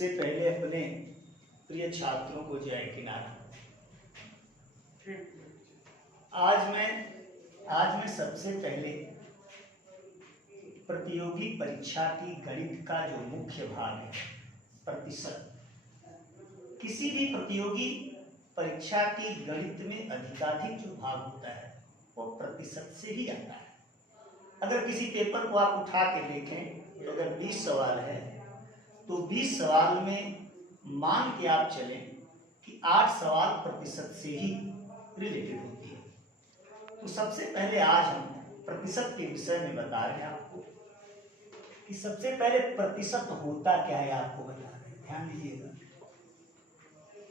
सबसे पहले अपने प्रिय छात्रों को जय किनारा। आज मैं सबसे पहले प्रतियोगी परीक्षा की गणित का जो मुख्य भाग है प्रतिशत, किसी भी प्रतियोगी परीक्षा की गणित में अधिकाधिक जो भाग होता है वो प्रतिशत से ही आता है। अगर किसी पेपर को आप उठा के देखें तो अगर 20 सवाल है तो 20 सवाल में मान के आप चलें कि 8 सवाल प्रतिशत से ही रिलेटेड होती है। तो सबसे पहले आज हम प्रतिशत के विषय में बता रहे हैं आपको कि सबसे पहले प्रतिशत होता क्या है, आपको बता रहे हैं। ध्यान दीजिएगा,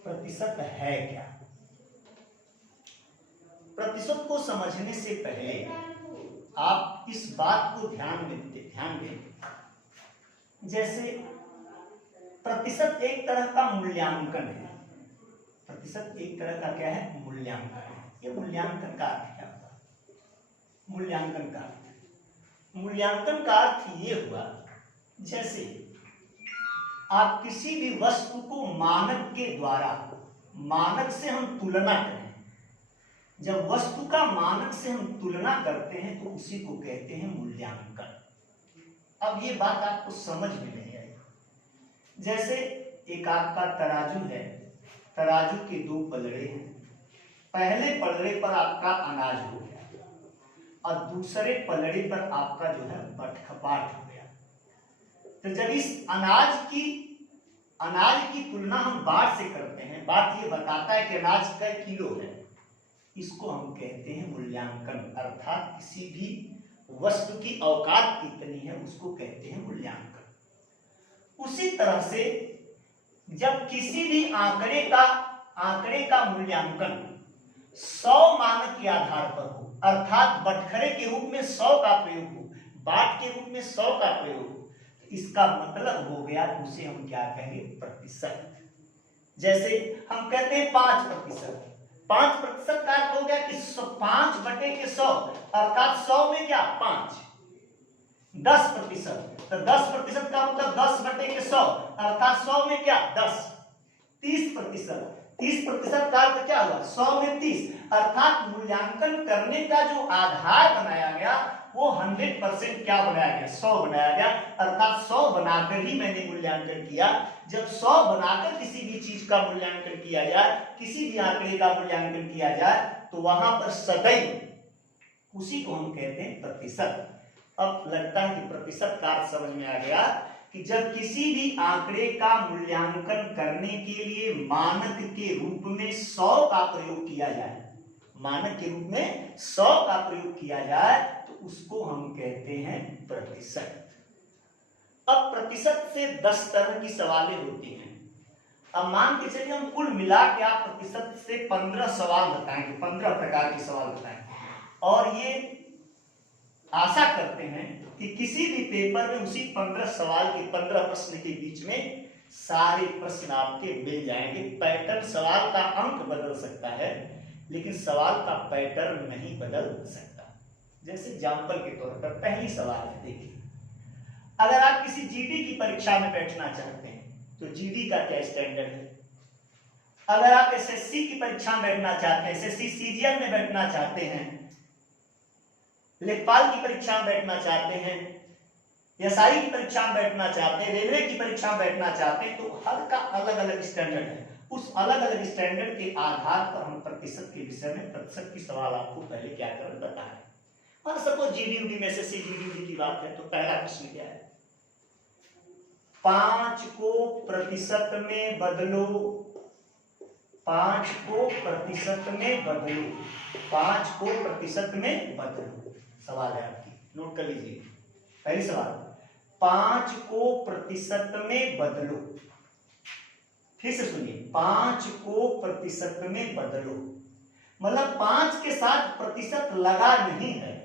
प्रतिशत है क्या। प्रतिशत को समझने से पहले आप इस बात को ध्यान दें, जैसे प्रतिशत एक तरह का मूल्यांकन है। प्रतिशत एक तरह का क्या है, मूल्यांकन है। ये मूल्यांकन का अर्थ क्या होगा? मूल्यांकन का अर्थ ये हुआ जैसे आप किसी भी वस्तु को मानक के द्वारा, मानक से हम तुलना करें। जब वस्तु का मानक से हम तुलना करते हैं तो उसी को कहते हैं मूल्यांकन। अब ये बात आपको समझ में नहीं आई। जैसे एक आपका तराजू है, तराजू के 2 पलड़े हैं। पहले पलड़े पर आपका अनाज हो गया और दूसरे पलड़े पर आपका जो है बटखपाट हो गया। तो जब इस अनाज की तुलना हम बाट से करते हैं, बाट ये बताता है कि अनाज का किलो है, इसको हम कहते हैं मूल्यांकन। अर्थात किसी भी वस्तु की औकात कितनी है उसको कहते हैं मूल्यांकन। उसी तरह से जब किसी भी आंकड़े का मूल्यांकन 100 मानक के आधार पर हो, अर्थात बटखरे के रूप में 100 का प्रयोग हो, बाट के रूप में 100 का प्रयोग हो, तो इसका मतलब हो गया कि उसे हम क्या कहेंगे, प्रतिशत। जैसे हम कहते हैं 5%। 5% का अर्थ हो गया कि 5/100, अर्थात 100 में क्या 5। 10%, तो 10% का मतलब 10/100, अर्थात 100 में क्या 10। 30%, 30% का अर्थ क्या हुआ, 100 में 30, अर्थात मूल्यांकन करने का जो आधार बनाया गया वो 100% क्या बनाया गया, 100 बनाया गया। अर्थात 100 बनाकर ही मैंने मूल्यांकन किया। जब 100 बनाकर किसी भी चीज का मूल्यांकन किया जाए, किसी भी आंकड़े का मूल्यांकन किया जाए, तो वहां पर सदैव उसी को हम कहते हैं प्रतिशत। अब लगता है कि प्रतिशत का अर्थ समझ में आ गया कि जब किसी भी आंकड़े का मूल्यांकन करने के लिए मानक के रूप में 100 का प्रयोग किया जाए, मानक के रूप में 100 का प्रयोग किया जाए तो उसको हम कहते हैं प्रतिशत। अब प्रतिशत से 10 तरह की सवालें होती हैं। अब मान के चलिए हम कुल मिला के आप प्रतिशत से 15 सवाल बताएंगे, 15 प्रकार के सवाल बताएंगे, और ये आशा करते हैं कि किसी भी पेपर में उसी 15 सवाल के 15 प्रश्न के बीच में सारे प्रश्न आपके मिल जाएंगे। पैटर्न, सवाल का अंक बदल सकता है लेकिन सवाल का पैटर्न नहीं बदल सकता। जैसे एग्जाम्पल के तौर पर पहली सवाल है, देखिए, अगर आप किसी जीडी की परीक्षा में बैठना चाहते हैं तो जीडी का क्या स्टैंडर्ड है। अगर आप एसएससी की परीक्षा में बैठना चाहते हैं, एसएससी सीजीएल में बैठना चाहते हैं, लेखपाल की परीक्षा में बैठना चाहते हैं, एसआई की परीक्षा में बैठना चाहते हैं, रेलवे की परीक्षा में बैठना चाहते हैं, तो हर का अलग अलग स्टैंडर्ड है। उस अलग अलग स्टैंडर्ड के आधार पर हम प्रतिशत के विषय में प्रतिशत की सवाल आपको पहले क्या करना बताएं। मान सपोज जीडी में एसएससी जीडी की बात है तो पहला प्रश्न क्या है, 5 को प्रतिशत में बदलो, 5 को प्रतिशत में बदलो, 5 को प्रतिशत में बदलो। सवाल है आपकी, नोट कर लीजिए। पहली सवाल, 5 को प्रतिशत में बदलो। फिर से सुनिए, 5 को प्रतिशत में बदलो, मतलब 5 के साथ प्रतिशत लगा नहीं है,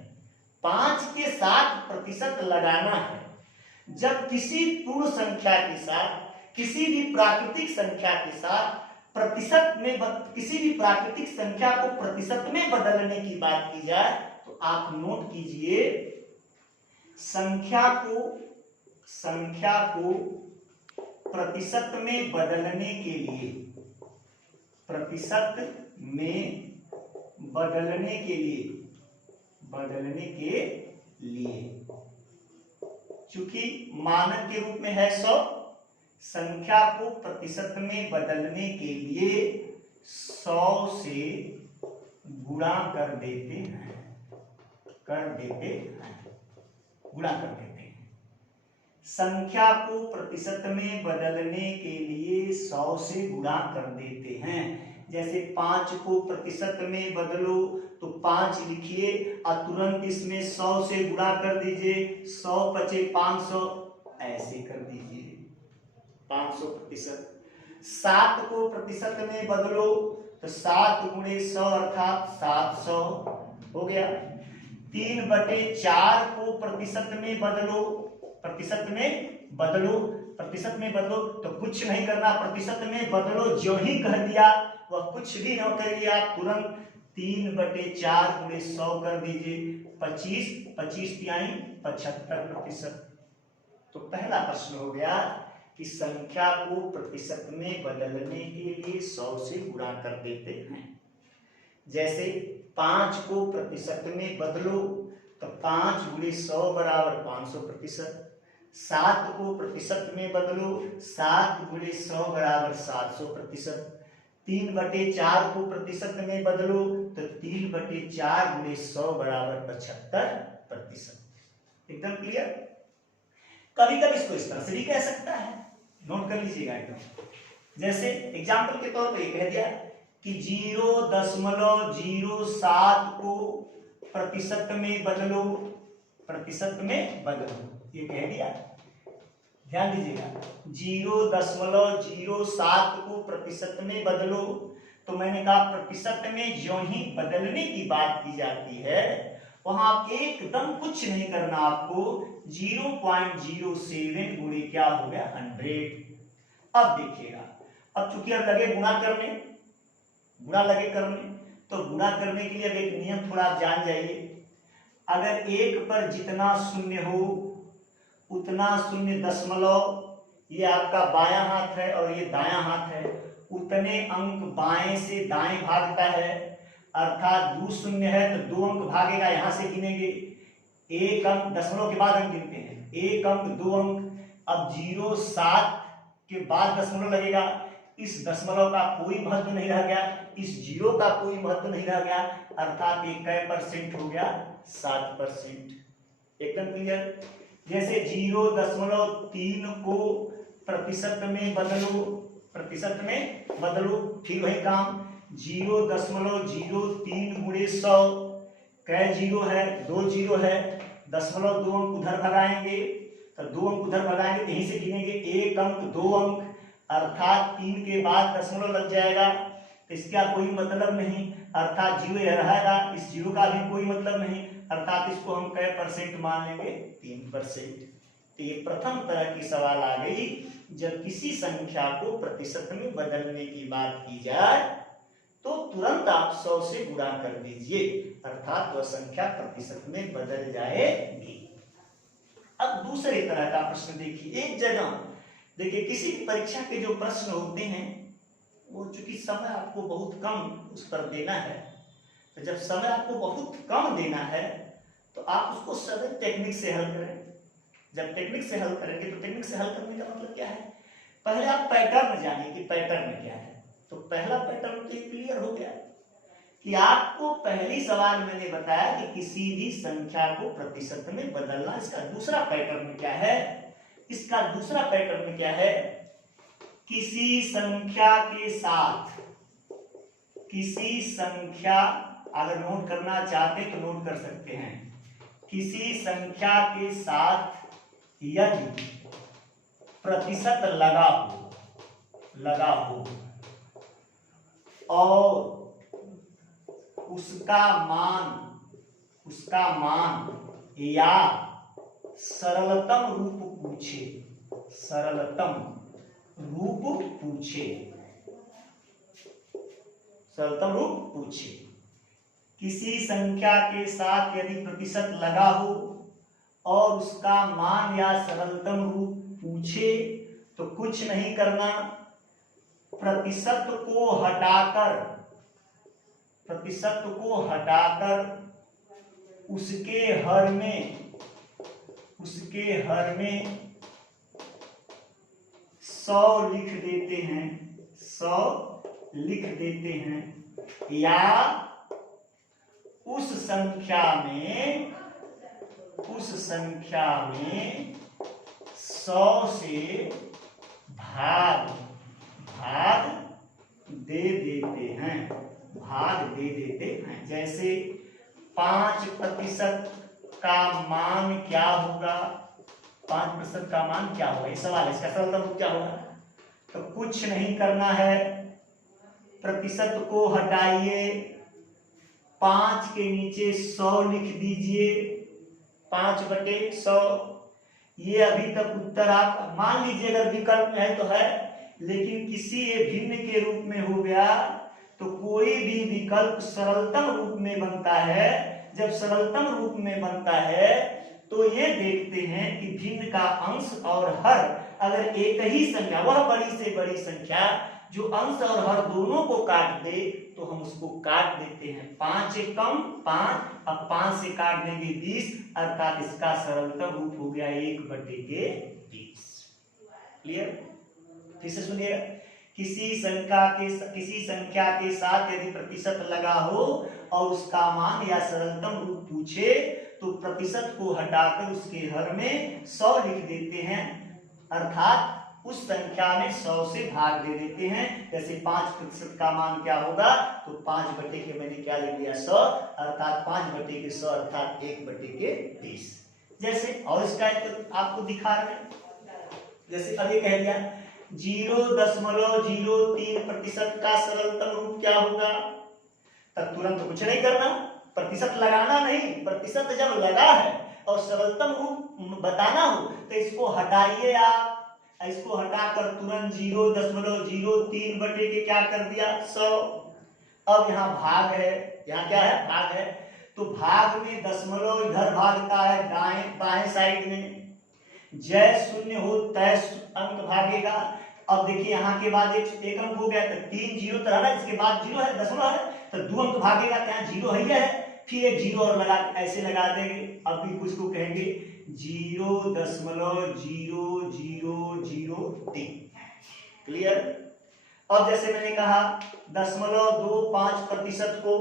5 के साथ प्रतिशत लगाना है। जब किसी पूर्ण संख्या के साथ, किसी भी प्राकृतिक संख्या के साथ प्रतिशत में किसी भी प्राकृतिक संख्या को प्रतिशत में बदलने की बात की जाए तो आप नोट कीजिए, संख्या को प्रतिशत में बदलने के लिए, प्रतिशत में बदलने के लिए चूंकि मानक के रूप में है 100, संख्या को प्रतिशत में बदलने के लिए 100 से गुणा कर देते हैं, गुणा कर देते हैं। संख्या को प्रतिशत में बदलने के लिए 100 से गुणा कर देते हैं। जैसे 5 को प्रतिशत में बदलो तो 5 लिखिए और तुरंत इसमें 100 से गुणा कर दीजिए, 100 बचे 500, ऐसे कर दीजिए 500 प्रतिशत। 7 को प्रतिशत में बदलो तो 7 गुणे 100 अर्थात 700 हो गया। 3/4 को प्रतिशत में बदलो, प्रतिशत में बदलो तो कुछ नहीं करना, प्रतिशत में बदलो जो ही कह दिया वह कुछ भी न करिए, आप तुरंत 3/4 गुणे 100 कर दीजिए, 25 75%। तो पहला प्रश्न हो गया कि संख्या को प्रतिशत में बदलने के लिए 100 से गुणा कर देते हैं। जैसे 5 को प्रतिशत में बदलो तो 5 गुणे 100 बराबर 500%। 7 को प्रतिशत में बदलो, 7 गुणे 100 बराबर 700%। 3/4 को प्रतिशत में बदलो तो 3/4 गुणे 100 बराबर 75%। एकदम क्लियर। कभी कभी इसको इस तरह से भी कह सकता है, नोट कर लीजिएगा एकदम। जैसे एग्जाम्पल के तौर पे ये कह दिया कि 0.07 को प्रतिशत में बदलो, ये कह दिया। ध्यान दीजिएगा, 0.07 को प्रतिशत में बदलो, तो मैंने कहा प्रतिशत में जो ही बदलने की बात की जाती है वहां एकदम कुछ नहीं करना, आपको 0.07 गुणे क्या हो गया 100। अब देखिएगा, अब चूंकि अब लगे गुणा करने, तो गुणा करने के लिए अब एक नियम थोड़ा आप जान जाइए। अगर 1 पर जितना शून्य हो उतना शून्य दशमलव, ये आपका बायां हाथ है और ये दायां हाथ है, उतने अंक बाएं से दाएं भागता है, अर्थात 2 शून्य है तो 2 अंक भागेगा, यहां से गिनेंगे 1 अंक, दशमलव के बाद अंक गिनते हैं, 1 अंक 2 अंक। अब 0.7 के बाद दशमलव लगेगा, इस दशमलव का कोई महत्व नहीं रह गया, इस 0 का कोई महत्व नहीं रह गया, अर्थात ये कै % हो गया 7%। एकदम क्लियर। जैसे 0.3 को प्रतिशत में बदलो, फिर वही काम, 0.03 गुणे 100, कै 0 है 2 0 है, दशमलव 2 अंक उधर भगाएंगे तो 2 अंक उधर भगाएंगे, यहीं से गिनेंगे 1 अंक 2 अंक, अर्थात 3 के बाद दशमलव लग जाएगा, इसका कोई मतलब नहीं, अर्थात 0 रहेगा, इस 0 का भी कोई मतलब नहीं, अर्थात इसको हम कै % मान लेंगे 3%। तो ये प्रथम तरह की सवाल आ गई, जब किसी संख्या को प्रतिशत में बदलने की बात की जाए तो तुरंत आप 100 से गुणा कर दीजिए, अर्थात वह संख्या प्रतिशत में बदल जाएगी। अब दूसरे तरह का प्रश्न देखिए, एक जगह देखिए किसी परीक्षा के जो प्रश्न होते हैं वो चूंकि समय आपको बहुत कम उस पर देना है, तो जब समय आपको बहुत कम देना है तो आप उसको सरल टेक्निक से हल करें। जब टेक्निक से हल करेंगे तो टेक्निक से हल करने का मतलब क्या है, पहले आप पैटर्न जानिए कि पैटर्न में क्या है। तो पहला पैटर्न तो क्लियर हो गया कि आपको पहली सवाल मैंने बताया कि किसी भी संख्या को प्रतिशत में बदलना। इसका दूसरा पैटर्न क्या है, इसका दूसरा पैटर्न क्या है, किसी संख्या के साथ, किसी संख्या, अगर नोट करना चाहते तो नोट कर सकते हैं, किसी संख्या के साथ यदि प्रतिशत लगा हो और उसका मान या सरलतम रूप पूछे, किसी संख्या के साथ यदि प्रतिशत लगा हो और उसका मान या सरलतम रूप पूछे तो कुछ नहीं करना, प्रतिशत को हटाकर उसके हर में 100 लिख देते हैं, 100 लिख देते हैं, या उस संख्या में 100 से भाग दे देते हैं। जैसे 5% का मान क्या होगा, 5% का मान क्या होगा, ये सवाल है, इसका सरल रूप क्या होगा? तो कुछ नहीं करना है, प्रतिशत को हटाइए, 5 के नीचे 100 लिख दीजिए, 5/100। ये अभी तक उत्तर आप मान लीजिए, अगर विकल्प है तो है, लेकिन किसी भिन्न के रूप में हो गया तो कोई भी विकल्प सरलतम रूप में बनता है। जब सरलतम रूप में बनता है तो ये देखते हैं कि भिन्न का अंश और हर अगर एक ही संख्या, वह बड़ी से बड़ी संख्या जो अंश और हर दोनों को काट दे तो हम उसको काट देते हैं। 5 से कम 5, अब 5 से काट देंगे 20, अर्थात इसका सरलतम रूप हो गया 1/20। क्लियर? फिर से सुनिए, किसी संख्या के साथ यदि प्रतिशत लगा हो और उसका मान या सरलतम रूप पूछे तो प्रतिशत को हटाकर उसके हर में 100 लिख देते हैं, अर्थात उस संख्या में 100 से भाग दे देते हैं। जैसे 5% का मान क्या होगा, तो 5/के मैंने क्या लिख दिया 100, अर्थात 5/100 अर्थात 1/20। जैसे और इसका आपको दिखा रहे हैं, जैसे अभी कह दिया 0.03% का सरलतम रूप क्या होगा, तब तुरंत कुछ नहीं करना, प्रतिशत लगाना नहीं, प्रतिशत जब लगा है और सरलतम रूप बताना हो तो इसको हटाइए आप, इसको हटाकर तुरंत 0.03 के क्या कर दिया 100। अब यहाँ भाग है, यहाँ क्या है भाग है, तो भाग में दशमलव इधर भागता है बाएं साइड में, जय शून्य हो तय अंक भागेगा। अब देखिए यहाँ के बाद एक अंक हो गया तो 3 जीरो तो रहना, इसके बाद 0 है, दशमलव है तो 2 अंक भागेगा, तो यहाँ 0 है, फिर एक 0 और लगा ऐसे लगा देंगे। अब भी कुछ को कहेंगे 0.0003। क्लियर? अब जैसे मैंने कहा 0.25% को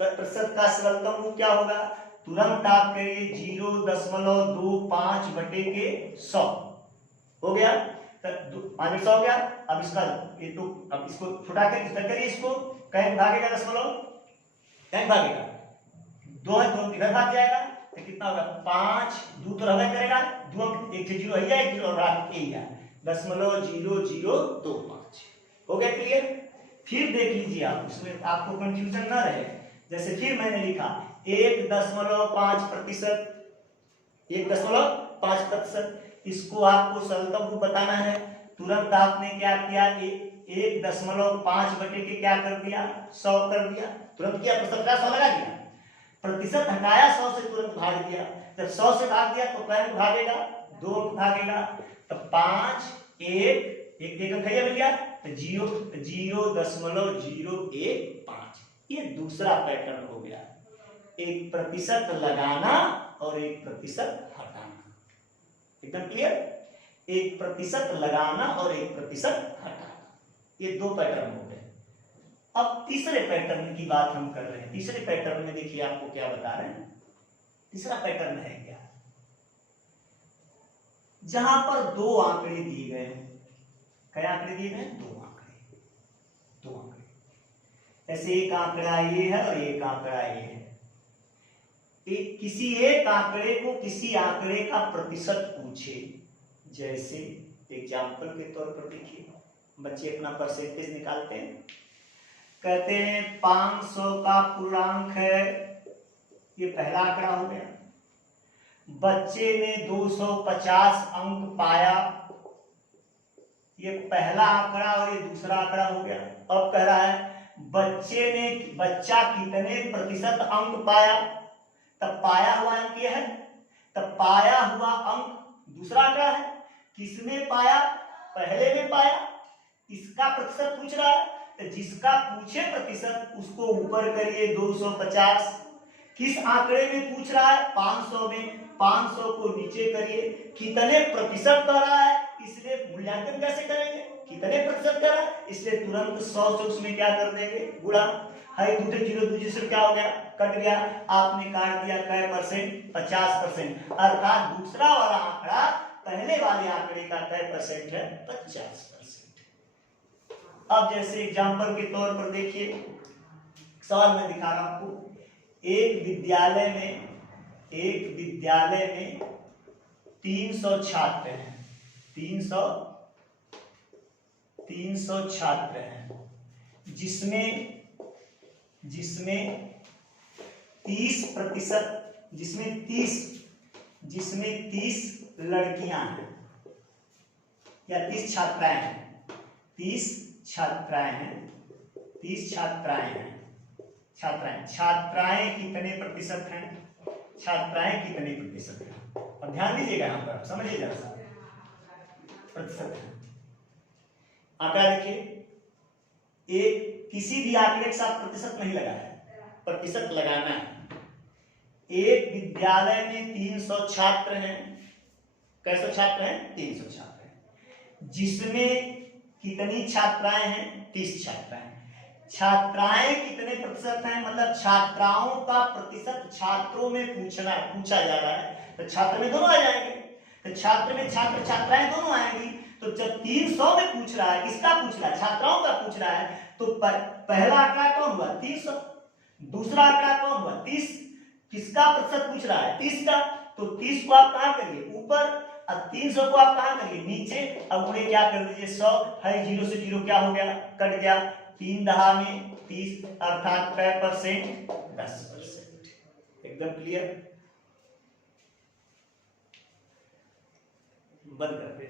प्रतिशत का सरलतम रूप क्या होगा, तुरंत आप करिए 0.25/100 हो गया, 500 हो गया। अब इसका ये तो अब इसको छुटा के इधर करिए, इसको कहीं भागेगा दशमलव, कहीं भागेगा 2 है, 2 इधर भाग जाएगा तो कितना होगा 5, 2 तो रहना करेगा, 2 अंक, एक 0 है, एक 0 और रात ए है 0.0025 हो गया। क्लियर? फिर देख लीजिए आप, उसमें आपको कंफ्यूजन ना रहे। जैसे फिर मैंने लिखा 1.5%, 1.5%, इसको आपको सरलतम रूप बताना है, तुरंत आपने क्या किया 1.5 के क्या कर दिया 100 कर दिया, तुरंत किया, प्रतिशत का 100 लगा दिया, प्रतिशत हटाया 100 से तुरंत भाग दिया। जब 100 से भाग दिया तो कौन भागेगा 2 भागेगा, तो 5 1 अंक मिल गया तो 0.015। ये दूसरा पैटर्न हो गया, एक प्रतिशत लगाना और एक प्रतिशत हटाना। एकदम क्लियर? एक प्रतिशत लगाना और एक प्रतिशत हटाना, ये 2 पैटर्न हो गए। अब तीसरे पैटर्न की बात हम कर रहे हैं। तीसरे पैटर्न में देखिए आपको क्या बता रहे हैं। तीसरा पैटर्न है क्या, जहां पर 2 आंकड़े दिए गए हैं। क्या आंकड़े दिए गए? 2 आंकड़े। ऐसे एक आंकड़ा ये है और एक आंकड़ा ये है। किसी एक आंकड़े को किसी आंकड़े का प्रतिशत पूछे, जैसे एग्जाम्पल के तौर पर देखिए, बच्चे अपना परसेंटेज निकालते हैं, कहते हैं 500 का पूर्णांक है, ये पहला आंकड़ा हो गया। बच्चे ने 250 अंक पाया, ये पहला आंकड़ा और ये दूसरा आंकड़ा हो गया। अब कह रहा है बच्चा कितने प्रतिशत अंक पाया, तब पाया हुआ अंक ये है, तब पाया हुआ अंक दूसरा आंकड़ा है, किसमें पाया? पहले में पाया। इसका प्रतिशत पूछ रहा है, तो जिसका पूछे प्रतिशत उसको ऊपर करिए 250। किस आंकड़े में पूछ रहा है? 500 में, 500 को नीचे करिए। कितने प्रतिशत कर रहा है, इसलिए मूल्यांकन कैसे करेंगे? कितने प्रतिशत कर रहा है, इसलिए तुरंत 100 से उसमें क्या कर देंगे? गुणा। है दूसरे जीरो दूसरे से क्या हो गया? कट गया। आपने काट दिया कै परसेंट? 50%। अर्थात दूसरा वाला आंकड़ा पहले वाले आंकड़े का कै परसेंट है? 50%। अब जैसे एग्जांपल के तौर पर देखिए, सवाल में दिखा रहा हूं आपको। एक विद्यालय में 300 छात्र हैं। 300 छात्र हैं, जिसमें 30 लड़कियां हैं या 30 छात्राएं हैं। 30 छात्राएं हैं। छात्राएं कितने प्रतिशत हैं? छात्राएं कितने प्रतिशत हैं? अब ध्यान दीजिएगा, यहां पर समझिए जरा सा। प्रतिशत है, आंकड़ा देखिए, एक किसी भी आंकड़े के साथ प्रतिशत नहीं लगा है, प्रतिशत लगाना है। एक विद्यालय में 300 छात्र हैं। कैसे छात्र हैं? 300 छात्र हैं, जिसमें कितनी छात्राएं हैं? 30 छात्राएं। छात्राएं कितने प्रतिशत हैं? मतलब छात्राओं का प्रतिशत छात्रों में पूछा जा रहा है, तो छात्र में दोनों आ जाएंगे। तो छात्र में छात्र छात्राएं दोनों आएंगी। तो जब 300 में पूछ रहा है, किसका पूछ रहा है? छात्राओं का पूछ रहा है। तो पहला आंकड़ा कौन हुआ? 300। दूसरा आंकड़ा कौन हुआ? 30। किसका प्रतिशत पूछ रहा है? 30 का। तो 30 को आप कहां करिए? ऊपर। अब 300 को आप कहां करिए? नीचे। अब उन्हें क्या कर दीजिए? 100 है, जीरो से जीरो क्या हो गया? कट गया। 3 दहा में 30, अर्थात कै परसेंट? 10%। एकदम क्लियर। बंद कर दे।